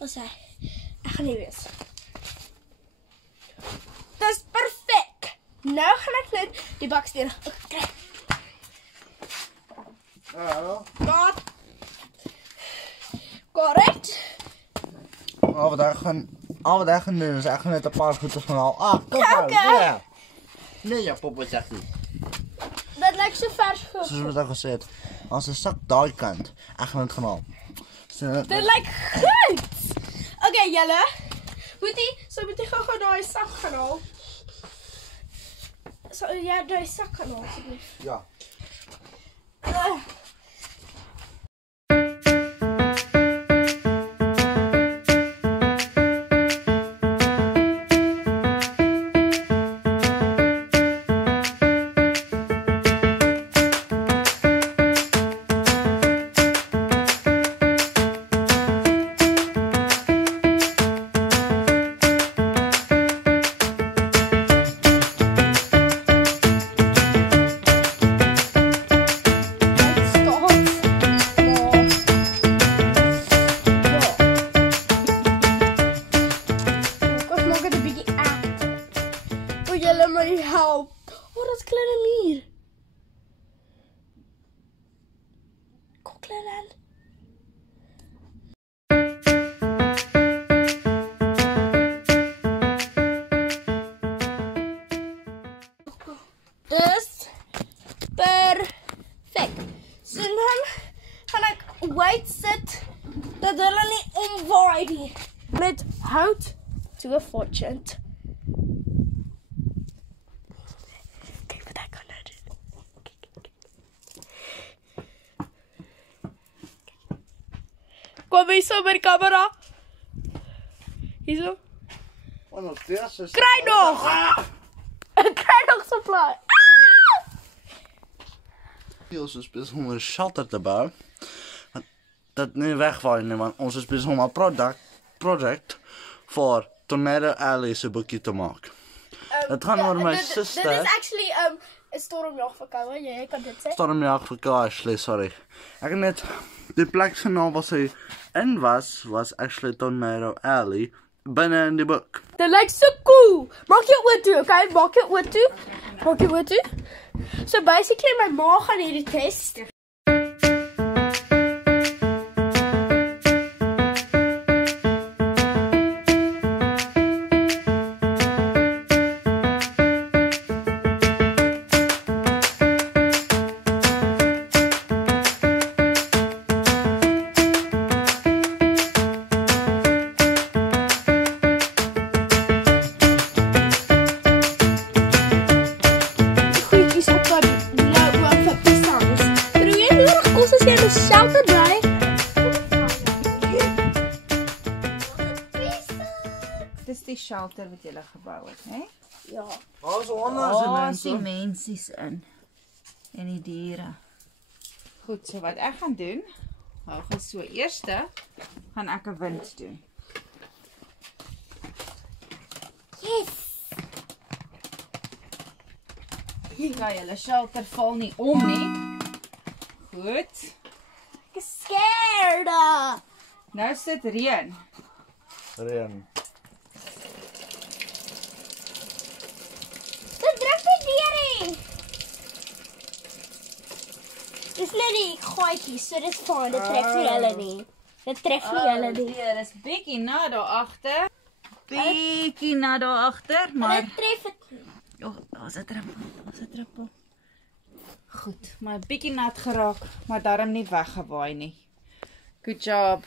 Wat sê? Ek gaan nie wees. Dis perfek. Nou gaan ek net die baksteen kry. Hallo. Correct. Al wat ek gaan doen is ek gaan net 'n paar goeders gaan haal. Kom nou. Okay. Nee, ja, papa sê nie. Dit lyk so vers goed. Soos wat ek gesê het, as 'n sak daai kant, ek gaan dit gaan haal. So, Dit lyk goed. Okay, julle. Moet jy gou daai sak gaan haal? So ja, daai sak gaan haal asseblief. ja. Help. Oh, dat is kleine mier. Kom klein aan. Dus perfect. So dan gaan ek wait sit dat hulle nie omwaai nie. Met hout to a fortune. Kom hier zo bij de camera. Hier zo. Krijg nog! Krijg nog zo'n plaat. Ons is bezig om een shelter te bouwen. Dat niet wegvallen, nee, want ons is bezig om een project voor Tornado Alley se boekje te maken. Het gaat over mijn zuster. Dit is actually een stormjacht voor Kouwen. Jij kan dit zeggen. Stormjacht voor Kouwen, sorry. Ik heb net de plek genomen waar ze in was actually Tornado Alley. Binnen in die boek. Dat lijkt zo cool. Maak je oor toe, oké? Maak je oor toe. Maak je oor toe. So basically my ma gaan hierdie test. Shelter bly. Dis die shelter wat jy gebou het, hè? Ja. Daar's die mensies in. En die diere. Goed, so wat ek gaan doen, hou gaan so eerste gaan ek 'n wind doen. Yes. Kyk, julle shelter val nie om nie. Goed. Ek is scared. Nou sit reën. Reën. Dit druk nie deur nie. Dis net die gaatjies, so dis fyn. Dit tref nie hulle nie. Dit tref nie hulle nie. Ja, dis bietjie na daar agter. Bietjie na daar agter, maar dit tref dit nie. Ja, daar's 'n druppel. Goed, maar 'n bietjie nat geraak, maar darm nie weggewaai nie. Good job.